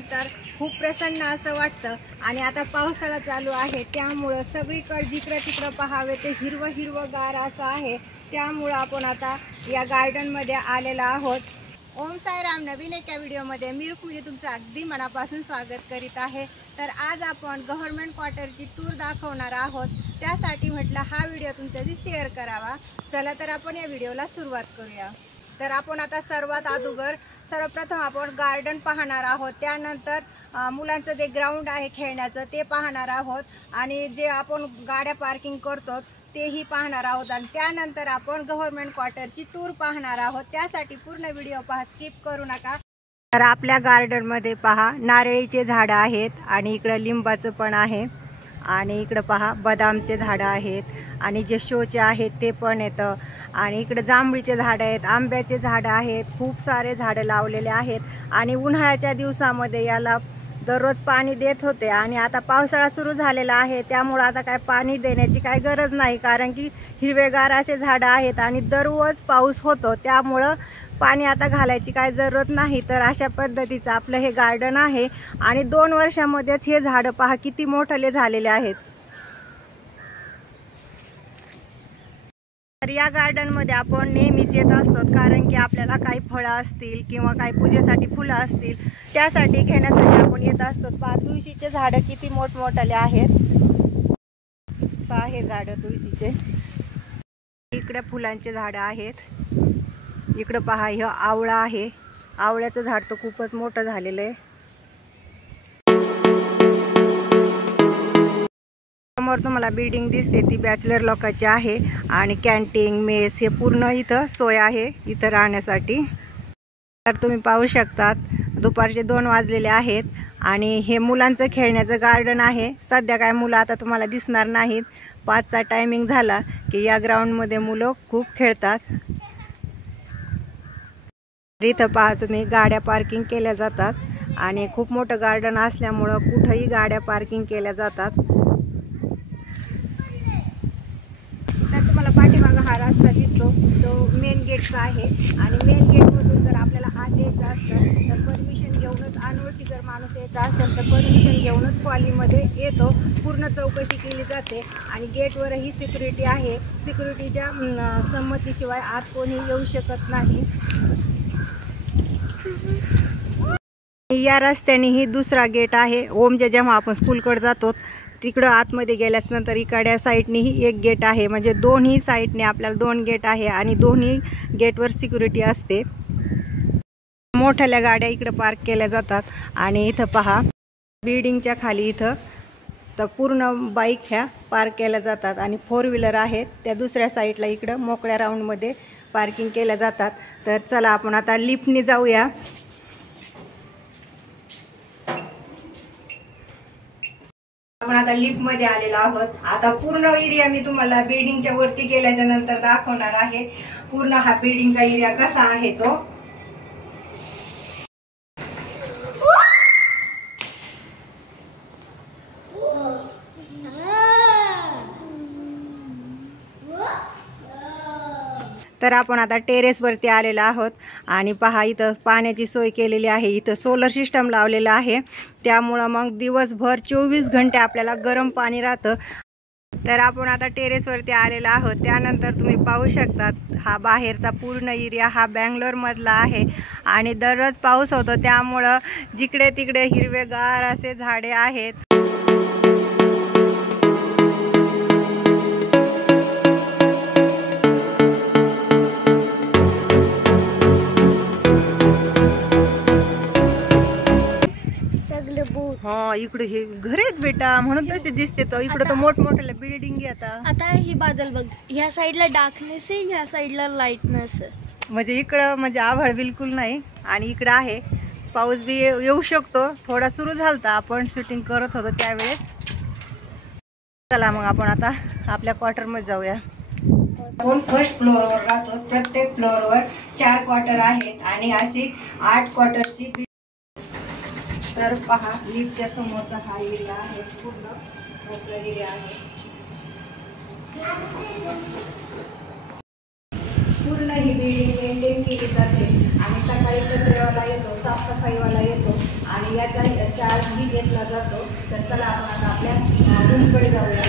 पाहिल्यानंतर खूप प्रसन्न असं वाटतं। आणि आता पावसाळा चालू आहे त्यामुळं सगळीकडे जिकडे तिकडं पाहावे ते हिरवं हिरवंगार असं आहे। त्यामुळं आपण आता या गार्डनमध्ये आलेलो आहोत। ओम साईराम, नवीन एका व्हिडिओमध्ये मी रुक्मिणी तुमचं अगदी मनापासून स्वागत करीत आहे। तर आज आपण गव्हर्नमेंट क्वार्टरची टूर दाखवणार आहोत, त्यासाठी म्हटलं हा व्हिडिओ तुमच्याशी शेअर करावा। चला तर आपण या व्हिडिओला सुरुवात करूया। तर आपण आता सर्वप्रथम आपण गार्डन पाहणार आहोत, त्यानंतर मुलांचं जे ग्राउंड आहे खेळण्याचं ते पाहणार आहोत, आणि जे आपण गाड्या पार्किंग करतो तेही पाहणार आहोत, आणि त्यानंतर आपण गव्हर्नमेंट क्वार्टरची टूर पाहणार आहोत। त्यासाठी पूर्ण व्हिडिओ पहा, स्किप करू नका। तर आपल्या गार्डन मध्ये पहा नारळीचे झाड आहेत, आणि इकडे लिंबाचं पण आहे, आणि इकडे पहा बदामचे झाड आहेत, आणि जे शोचे आहेत ते पण येतं, आणि इकडे जांभळीचे झाड आहेत, आंब्याचे झाड आहेत, खूप सारे झाडं लावलेले आहेत। आणि उन्हाळ्याच्या दिवसामध्ये याला दररोज पाणी देत होते, आणि आता पावसाळा सुरू झालेला आहे त्यामुळे आता काय पाणी देण्याची काय गरज नाही, कारण की हिरवेगार असे झाडं आहेत आणि दररोज पाऊस होतो, त्यामुळं पाणी आता घालायची काय जरूरत नाही। तर अशा पद्धतीचं आपलं हे गार्डन आहे, आणि 2 वर्षामध्येच हे झाडं पहा किती मोठे झालेले आहेत। तर या गार्डनमध्ये आपण नेहमीच येत असतो, कारण की आपल्याला काही फळं असतील किंवा काही पूजेसाठी फुलं असतील त्यासाठी घेण्यासाठी आपण येत असतो। पहा तुळशीचे झाडं किती मोठमोठाले आहेत, पहा हे झाडं तुळशीचे। इकडे फुलांचे झाडं आहेत, इकडे पहा हे आवळा आहे, आवळ्याचं झाड तर खूपच मोठं झालेलं आहे। समोर तुम्हाला बिल्डिंग दिसते ती बॅचलर लोकांची आहे, आणि कॅन्टीन मेस हे पूर्ण इथं सोय आहे इथं राहण्यासाठी। तर तुम्ही पाहू शकतात दुपारचे 2 वाजलेले आहेत, आणि हे मुलांचं खेळण्याचं गार्डन आहे। सध्या काय मुलं आता तुम्हाला दिसणार नाहीत, 5चा टायमिंग झाला की या ग्राउंडमध्ये मुलं खूप खेळतात। इथं पहा तुम्ही गाड्या पार्किंग केल्या जातात, आणि खूप मोठं गार्डन असल्यामुळं कुठेही गाड्या पार्किंग केल्या जातात। तर तुम्हाला पाठीमागं हा रस्ता दिसतो तो मेन गेटचा आहे, आणि मेन गेटमधून जर आपल्याला आत यायचं असलं तर परमिशन घेऊनच, अनोळखी जर माणूस यायचा असेल तर परमिशन घेऊनच कॉलनीमध्ये येतो। पूर्ण चौकशी केली जाते, आणि गेटवरही सिक्युरिटी आहे, सिक्युरिटीच्या संमतीशिवाय आत कोणी येऊ शकत नाही। या रस्त्याने ही दुसरा गेट आहे। ओमच्या जेव्हा आपण स्कूलकडे जातो तिकडं आतमध्ये गेल्यास नंतर इकडच्या साईडनेही एक गेट आहे, म्हणजे दोन्ही साईडने आपल्याला 2 गेट आहे, आणि दोन्ही गेटवर सिक्युरिटी असते। मोठ्या गाड्या इकडे पार्क केल्या जातात, आणि इथं पहा बिल्डिंगच्या खाली इथं तर पूर्ण बाईक ह्या पार्क केल्या जातात, आणि 4 व्हीलर आहेत त्या दुसऱ्या साईडला इकडं मोकळ्या राऊंडमध्ये पार्किंग केल्या जातात। तर चला आपण आता लिफ्टने जाऊया। आपण आता लिफ्ट मध्ये आलेलो आहोत। आता पूर्ण एरिया मी तुम्हाला बिल्डिंगच्या वरती गेल्याच्या नंतर दाखवणार आहे, पूर्ण हा बिल्डिंगचा एरिया कसा आहे तो। तर आपण आता टेरेस वरती आलेलो आहोत, आणि पहा इथं पाण्याची सोय केलेली आहे, इथं सोलर सिस्टम लावलेलं आहे, त्यामुळं मग दिवसभर 24 घंटे आपल्याला गरम पाणी राहतं। तर आपण आता टेरेस वरती आलेलो आहोत, त्यानंतर तुम्ही पाहू शकतात हा बाहेरचा पूर्ण एरिया हा बँगलोर मधला आहे, आणि दररोज पाऊस होतो त्यामुळं जिकडे तिकडे हिरवेगार असे झाडे आहेत। हा इकडे हे घर आहेत बेटा, म्हणून तसे दिसते तो। इकडे तर मोठमोठ्या बिल्डिंग आहे। आता ही बादल बघ, ह्या साईडला डार्कनेस आहे, ह्या साईडला लाईटनेस आहे, म्हणजे इकडं म्हणजे आभाळ बिलकुल नाही, आणि इकडं आहे पाऊस बी येऊ शकतो। थोडा सुरू झालता, आपण शूटिंग करत होतो त्यावेळेस। चला मग आपण आता आपल्या क्वार्टर मध्ये जाऊया। आपण फर्स्ट फ्लोअरवर राहतो, प्रत्येक फ्लोअरवर 4 क्वार्टर आहेत, आणि अशी 8 क्वार्टरची। तर पहा लिफ्टच्या समोरचा हा एरिया आहे, पूर्ण मोकळा एरिया आहे। पूर्ण ही बिल्डिंग मेंटेन केली जाते, आणि सकाळी कचरेवाला येतो, साफसफाईवाला येतो, आणि याचा चार्जही घेतला जातो. तर चला आपण आता आपल्या रूमकडे जाऊया.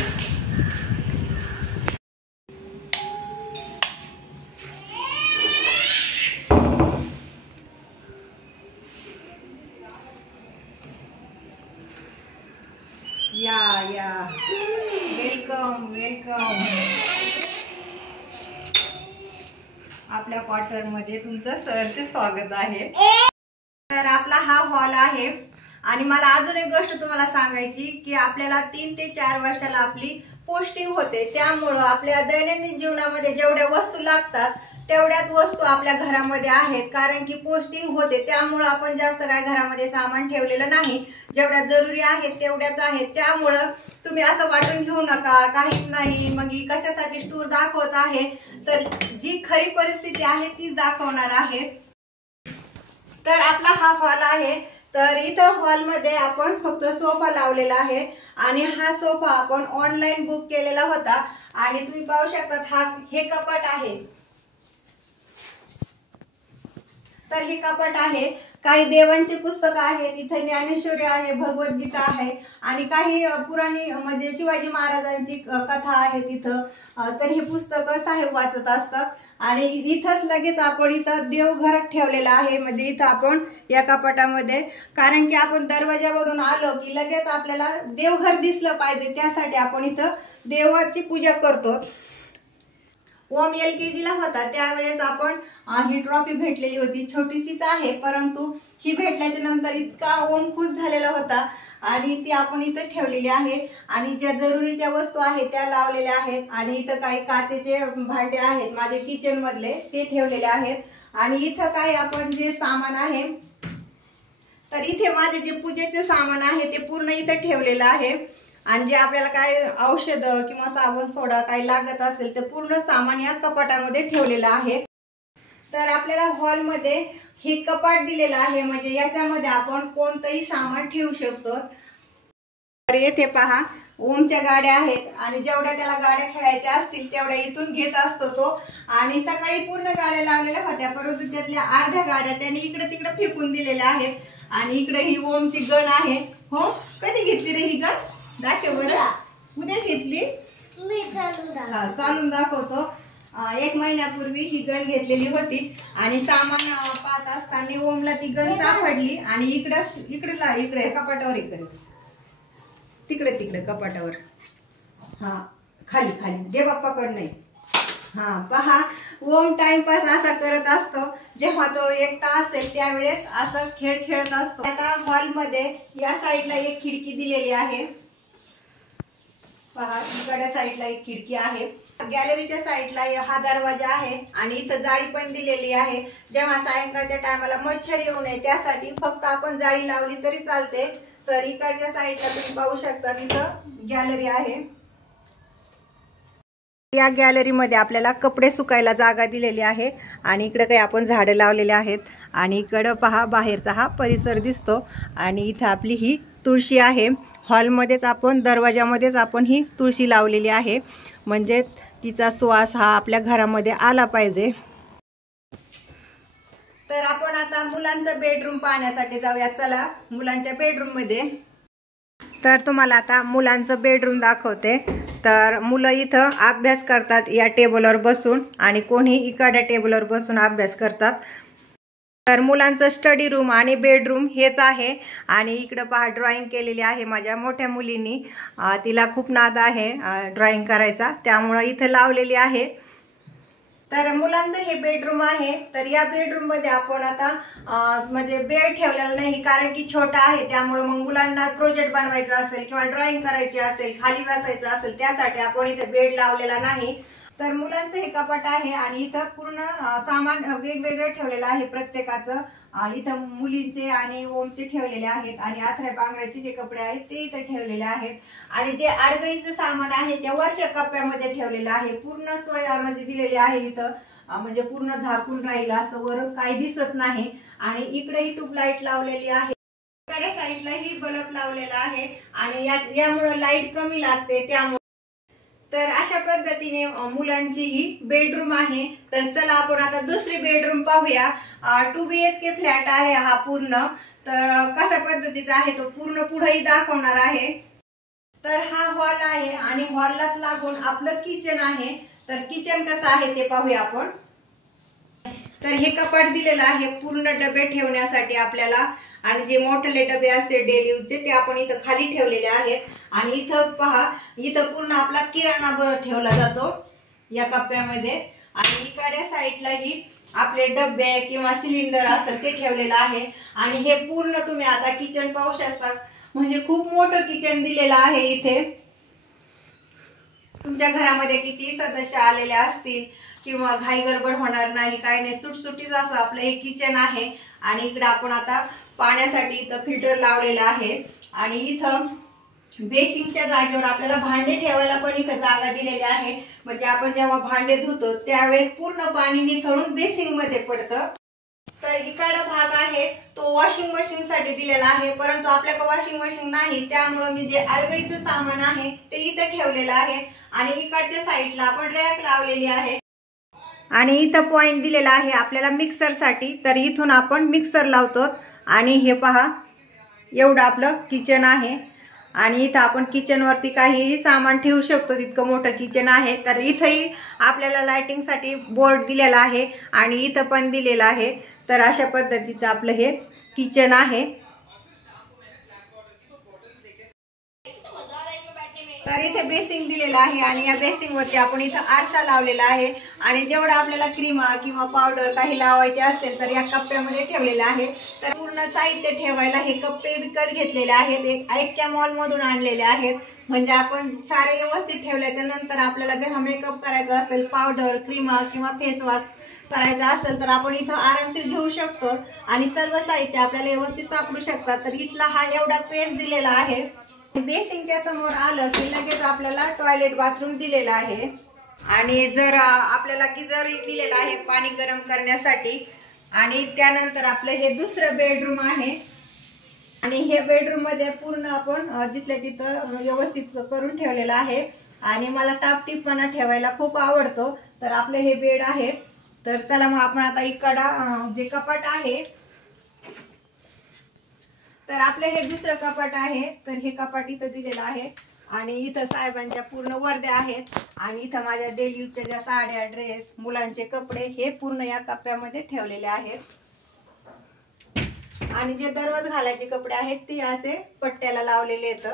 या वेलकम वेलकम. आपल्या क्वार्टर मध्ये तुमचं सहर्ष स्वागत आहे. तर आपला हा हॉल आहे. आणि मला अजून एक गोष्ट तुम्हाला सांगायची की आपल्याला 3 ते 4 वर्षाला आपली पोस्टिंग होते. त्यामुळं आपल्या दैनंदिन जीवनामध्ये जेवढ्या वस्तू लागतात तेवढ्याच वस्तू आपल्या घरामध्ये आहेत. कारण की पोस्टिंग होते त्यामुळं आपण जास्त काय घरामध्ये सामान ठेवलेलं नाही. जेवढ्या जरुरी आहेत तेवढ्याच आहेत. त्यामुळं तुम्ही असं वाटून घेऊ नका काहीच नाही मग कशासाठी टूर दाखवत आहे. तर जी खरी परिस्थिती आहे तीच दाखवणार आहे. तर आपला हा हॉल आहे. तर इथं हॉलमध्ये आपण फक्त सोफा लावलेला आहे. आणि हा सोफा आपण ऑनलाईन बुक केलेला होता. आणि तुम्ही पाहू शकता हे कपाट आहे. तर हे कपाट आहे. काही देवांची पुस्तकं आहेत. इथं ज्ञानेश्वरी आहे, भगवद्गीता आहे आणि काही पुराणी म्हणजे शिवाजी महाराजांची कथा आहे तिथं. तर हे पुस्तकं साहेब वाचत असतात. आणि इथंच लगेच आपण इथं देवघर ठेवलेलं आहे. म्हणजे इथं आपण या कपाटामध्ये, कारण की आपण दरवाजामधून आलो की लगेच आपल्याला देवघर दिसलं पाहिजे त्यासाठी आपण इथं देवाची पूजा करतो. ओम LKG ला होता त्यावेळेस आपण ही ट्रॉफी भेटलेली होती. छोटीशीच आहे परंतु ही भेटल्याच्या नंतर इतका ओम खुश झालेला होता आणि ती आपण इथं ठेवलेली आहे. आणि ज्या जरुरीच्या वस्तू आहेत त्या लावलेल्या आहेत. आणि इथं काही काचेचे भांडे आहेत माझे किचन मधले ते ठेवलेले आहेत. आणि इथं काही आपण जे सामान आहे तर इथे माझे जे पूजेचे सामान आहे ते पूर्ण इथं ठेवलेलं आहे. आणि जे आपल्याला काय औषध किंवा साबण सोडा काही लागत असेल तर पूर्ण सामान या कपाटामध्ये ठेवलेलं आहे. तर आपल्याला हॉलमध्ये हे कपाट दिलेलं आहे म्हणजे याच्यामध्ये आपण कोणतंही सामान ठेवू शकतो. तर येथे पहा ओमच्या गाड्या आहेत आणि जेवढ्या त्याला गाड्या खेळायच्या असतील तेवढ्या इथून घेत असतो तो. आणि सकाळी पूर्ण गाड्या लावलेल्या होत्या परंतु त्यातल्या अर्ध्या गाड्या त्याने इकडे तिकडे फेकून दिलेल्या आहेत. आणि इकडे ही ओमची गन आहे. हो कधी घेतली रे ही गन? दाखव बरं. उद्या घेतली? चालून दाखवतो. 1 महिन्यापूर्वी ही गन घेतलेली होती. आणि सामान पाहत असताना ओमला ती गन सापडली आणि इकडे कपाटावर तिकडे कपाटावर खाली दे बाप्पाकड नाही. पहा ओम टाइमपास असा करत असतो. जेव्हा तो एकटा असेल त्यावेळेस असं खेळ खेळत असतो. आता हॉलमध्ये या साईडला एक खिडकी दिलेली आहे. पहा इकडच्या साईडला एक खिडकी आहे. गॅलरीच्या साईडला हा दरवाजा आहे. आणि इथं जाळी पण दिलेली आहे. जेव्हा सायंकाळच्या टायमाला मच्छर येऊ नये त्यासाठी फक्त आपण जाळी लावली तरी चालते. तर इकडच्या साईडला तुम्ही पाहू शकता तिथं गॅलरी आहे. या गॅलरीमध्ये आपल्याला कपडे सुकायला जागा दिलेली आहे. आणि इकडे काही आपण झाडं लावलेले आहेत. आणि इकडं पहा बाहेरचा हा परिसर दिसतो. आणि इथं आपली ही तुळशी आहे. हॉलमध्येच आपण दरवाजामध्येच आपण ही तुळशी लावलेली आहे म्हणजे तिचा सुवास हा आपल्या घरामध्ये आला पाहिजे. तर आपण आता मुलांचं बेडरूम पाहण्यासाठी जाऊया. चला मुलांच्या बेडरूम मध्ये. तर तुम्हाला आता मुलांचं बेडरूम दाखवते. तर मुलं इथं अभ्यास करतात या टेबलवर बसून आणि कोणी इकडच्या टेबलवर बसून अभ्यास करतात. तर मुलांचं स्टडी रूम आणि बेडरूम हेच आहे. आणि इकडं पहा ड्रॉइंग केलेली आहे माझ्या मोठ्या मुलींनी. तिला खूप नाद आहे ड्रॉइंग करायचा त्यामुळं इथं लावलेली आहे. तर मुलांचं हे बेडरूम आहे. तर या बेडरूम मध्ये आपण आता म्हणजे बेड ठेवलेला नाही कारण की छोटा आहे त्यामुळे मग मुलांना प्रोजेक्ट बनवायचा असेल किंवा ड्रॉइंग करायची असेल खाली बसायचं असेल त्यासाठी आपण इथे बेड लावलेला नाही. तर मुलांचं हे कपाट आहे आणि इथं पूर्ण सामान वेगवेगळं ठेवलेलं आहे प्रत्येकाचं. इथं मुलींचे आणि ओमचे ठेवलेले आहेत. आणि आथऱ्या पांघराचे जे कपडे आहेत ते इथं ठेवलेले आहेत. आणि जे आडगळीचं सामान आहे ते वरच्या कप्प्यामध्ये ठेवलेलं आहे. पूर्ण सोय म्हणजे दिलेली आहे इथं म्हणजे पूर्ण झाकून राहील असं वरून काही दिसत नाही. आणि इकडेही ट्यूबलाईट लावलेली आहे. इकडे साईडला ही बल्ब लावलेला आहे आणि यामुळे लाईट कमी लागते त्यामुळे. तर अशा पद्धतीने मुलांची ही बेडरूम आहे. तर चला आपण आता दुसरी बेडरूम पाहूया. 2 BHK फ्लॅट आहे हा पूर्ण. तर कशा पद्धतीचा आहे तो पूर्ण पुढेही दाखवणार आहे। तर हा हॉल आहे आणि हॉललाच लागून आपलं किचन आहे। तर किचन कसं आहे ते पाहूया आपण। तर हे कपाट दिलेलं आहे पूर्ण डबे ठेवण्यासाठी आपल्याला, आणि जे मोठे डबे असते डेली यूजचे ते आपण इथं खाली ठेवलेले आहेत। आणि इथं पहा, इथं पूर्ण आपला किराणा ठेवला जातो या कप्प्यामध्ये। आणि इकडे साईडलाही आपले डबे किंवा सिलेंडर असेल ते ठेवलेलं आहे। आणि हे पूर्ण तुम्ही आता किचन पाहू शकता, म्हणजे खूप मोठं किचन दिलेलं आहे इथे। तुमच्या घरामध्ये किती सदस्य आलेले असतील किंवा घाई गडबड होणार नाही, काही नाही, सुटसुटीत असं आपलं हे किचन आहे। आणि इकडे आपण आता पाण्यासाठी इथं फिल्टर लावलेला आहे। आणि इथं बेसिंगच्या जागेवर आपल्याला भांडे ठेवायला पण इथं जागा दिलेली आहे, म्हणजे आपण जेव्हा भांडे धुतो त्यावेळेस पूर्ण पाणी निथळून बेसिंग मध्ये पडतं। तर इकडे भाग आहे तो वॉशिंग मशीन साठी दिलेला आहे, परंतु आपल्याकडे वॉशिंग मशीन नाही, त्यामुळे मी जे आळवडीचं सामान आहे ते इथं ठेवलेलं आहे। आणि इकडच्या साईडला आपण रॅक लावलेली आहे। आणि इथं पॉइंट दिलेला आहे आपल्याला मिक्सर साठी, तर इथून आपण मिक्सर लावतो। आणि हे पहा, एवढं आपलं किचन आहे। आणि इथं आपण किचन वरती काहीही सामान ठेवू शकतो, तितकं मोठं किचन आहे। तर इथंही आपल्याला लाइटिंग साठी बोर्ड दिलेला आहे आणि इथं पण दिलेला आहे। तर अशा पद्धतीचं आपलं हे किचन आहे। तर इथे बेसिंग दिलेला आहे आणि या बेसिंग वरती आपण इथं आरसा लावलेला आहे। आणि जेवढं आपल्याला क्रीमा किंवा पावडर काही लावायचे असेल तर या कप्प्यामध्ये ठेवलेले आहे। तर पूर्ण साहित्य ठेवायला हे कप्पे विकत घेतलेले आहेत, एक ऐक्या मॉल मधून आणलेले आहेत। म्हणजे आपण सारे व्यवस्थित ठेवल्याच्या नंतर आपल्याला जर मेकअप करायचा असेल, पावडर, क्रीमा किंवा फेस वॉश करायचा असेल तर आपण इथं आरामशीर घेऊ शकतो आणि सर्व साहित्य आपल्याला व्यवस्थित सापडू शकतात। तर इथला हा एवढा पेज दिलेला आहे। बेसिंगच्या समोर आलं की लगेच आपल्याला टॉयलेट बाथरूम दिलेला आहे। आणि जर आपल्याला गिझर दिलेला आहे पाणी गरम करण्यासाठी। आणि त्यानंतर आपलं हे दुसरं बेडरूम आहे। आणि हे बेडरूम मध्ये पूर्ण आपण जिथल्या तिथं व्यवस्थित करून ठेवलेलं आहे। आणि मला टापटीपणा ठेवायला खूप आवडतो, तर आपलं हे बेड आहे। तर चला मग आपण आता इकडं जे कपाट आहे, तर आपलं हे दुसरं कपाट आहे। तर हे कपाट इथं दिलेलं आहे आणि इथं साहेबांच्या पूर्ण वर्द्या आहेत। आणि इथं माझ्या डेली यूजच्या ज्या साड्या, ड्रेस, मुलांचे कपडे हे पूर्ण या कप्प्यामध्ये ठेवलेले आहेत। आणि जे दररोज घालायचे कपडे आहेत ते असे पट्ट्याला लावलेले आहेत।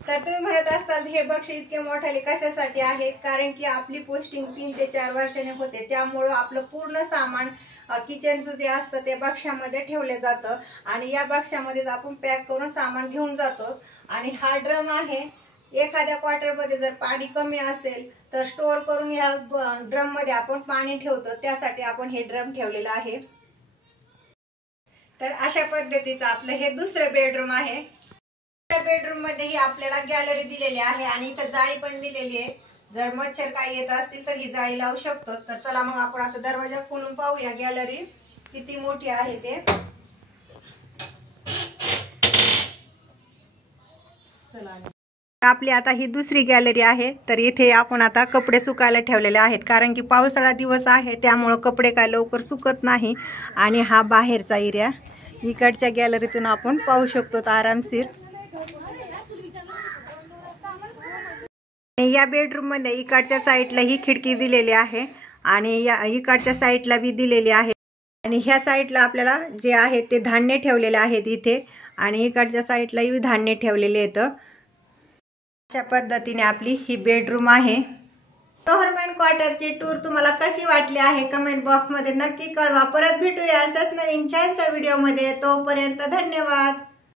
तर तुम्ही म्हणत असताल हे बक्ष इतके मोठाले कशासाठी आहेत, कारण की आपली पोस्टिंग 3 ते 4 वर्षांनी होते, त्यामुळे आपलं पूर्ण सामान किचनचं जे असतं ते बक्षामध्ये ठेवले जातं। आणि या बक्षामध्ये आपण पॅक करून सामान घेऊन जातो। आणि हा ड्रम आहे, एखाद्या क्वार्टर मध्ये जर पाणी कमी असेल तर स्टोअर करून या ड्रम मध्ये आपण पाणी ठेवतो, त्यासाठी आपण हे ड्रम ठेवलेलं आहे। तर अशा पद्धतीचं आपलं हे दुसरं बेडरूम आहे। बेडरूम मध्येही आपल्याला गॅलरी दिलेली आहे आणि इथं जाळी पण दिलेली आहे, जर मच्छर काही येत असतील तर ही जाळी लावू शकतो। तर चला मग आपण आता दरवाजा खोलून पाहूया गॅलरी किती मोठी आहे ते। चला, आपली आता ही दुसरी गॅलरी आहे। तर इथे आपण आता कपडे सुकायला ठेवलेले आहेत, कारण की पावसाळा दिवस आहे त्यामुळे कपडे काय लवकर सुकत नाही। आणि हा बाहेरचा एरिया इकडच्या गॅलरीतून आपण पाहू शकतो आरामशीर। या बेडरूम मध्ये इकडच्या साईडला ही खिडकी दिलेली आहे आणि या इकडच्या साईडला भी दिलेली आहे। आणि ह्या साईडला आपल्याला जे आहे ते धान्य ठेवलेले आहेत इथे, आणि इकडच्या साईडला ही धान्य ठेवलेले आहेत। अशा पद्धतीने आपली ही बेडरूम आहे। गव्हर्नमेंट क्वार्टरची टूर तुम्हाला कशी वाटली आहे कमेंट बॉक्स मध्ये नक्की कळवा। परत भेटूया अशाच नवीन छानशा व्हिडिओ मध्ये, तोपर्यंत धन्यवाद।